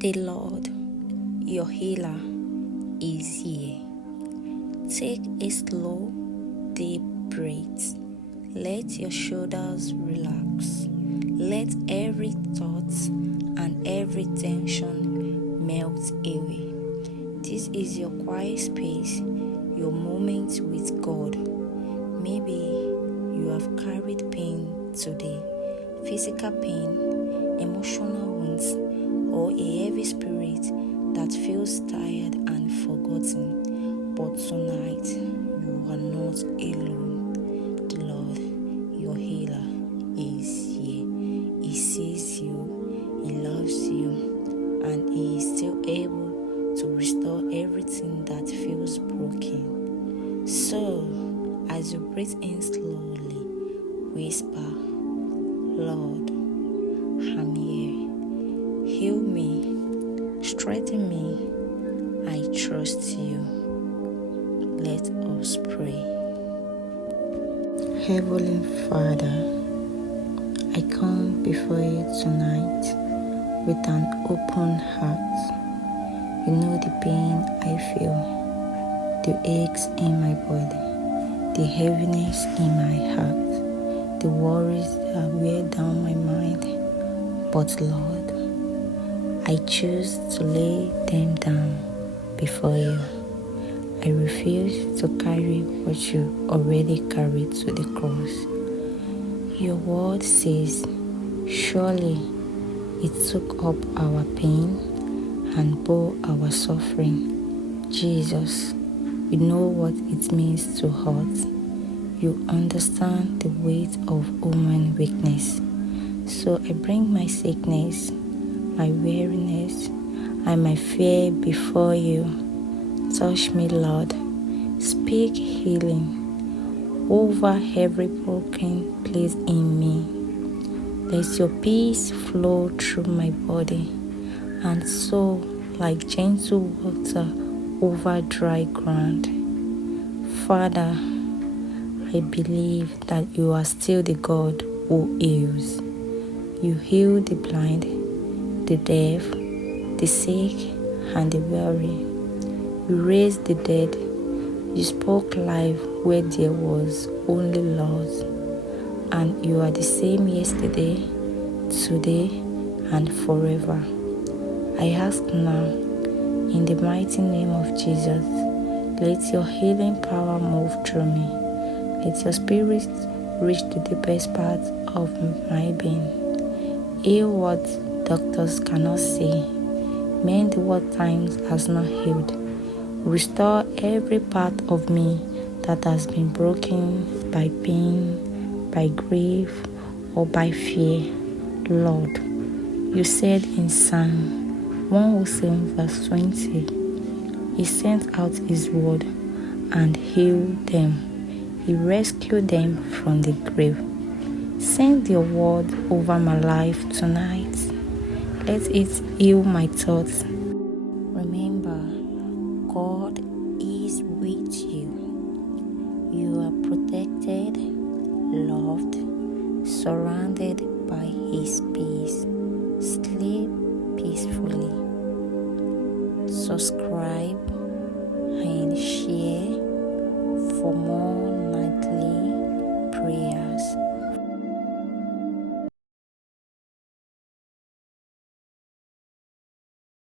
The Lord, your healer, is here. Take a slow, deep breath. Let your shoulders relax. Let every thought and every tension melt away. This is your quiet space, your moment with God. Maybe you have carried pain today, physical pain, emotional wounds, or a heavy spirit that feels tired and forgotten. But tonight, you are not alone. The Lord, your healer, is here. He sees you, He loves you, and He is still able to restore everything that feels broken. So, as you breathe in slowly, whisper, Lord, I'm here. Heal me, strengthen me, I trust you. Let us pray. Heavenly Father, I come before you tonight with an open heart. You know the pain I feel, the aches in my body, the heaviness in my heart, the worries that weigh down my mind. But Lord, I choose to lay them down before you. I refuse to carry what you already carried to the cross. Your word says, surely it took up our pain and bore our suffering. Jesus, you know what it means to hurt. You understand the weight of human weakness. So I bring my sickness, my weariness, and my fear before you. Touch me, Lord. Speak healing over every broken place in me. Let your peace flow through my body and soul like gentle water over dry ground. Father, I believe that you are still the God who heals. You heal the blind, the deaf, the sick, and the weary. You raised the dead. You spoke life where there was only loss. And you are the same yesterday, today, and forever. I ask now, in the mighty name of Jesus, let your healing power move through me. Let your spirit reach the deepest part of my being. Heal what doctors cannot see. Mend what time has not healed. Restore every part of me that has been broken by pain, by grief, or by fear. Lord, you said in Psalm 107 verse 20, He sent out His word and healed them. He rescued them from the grave. Send your word over my life tonight. Let it heal my thoughts. Remember, God is with you. You are protected, loved, surrounded by His peace. Sleep peacefully. Subscribe,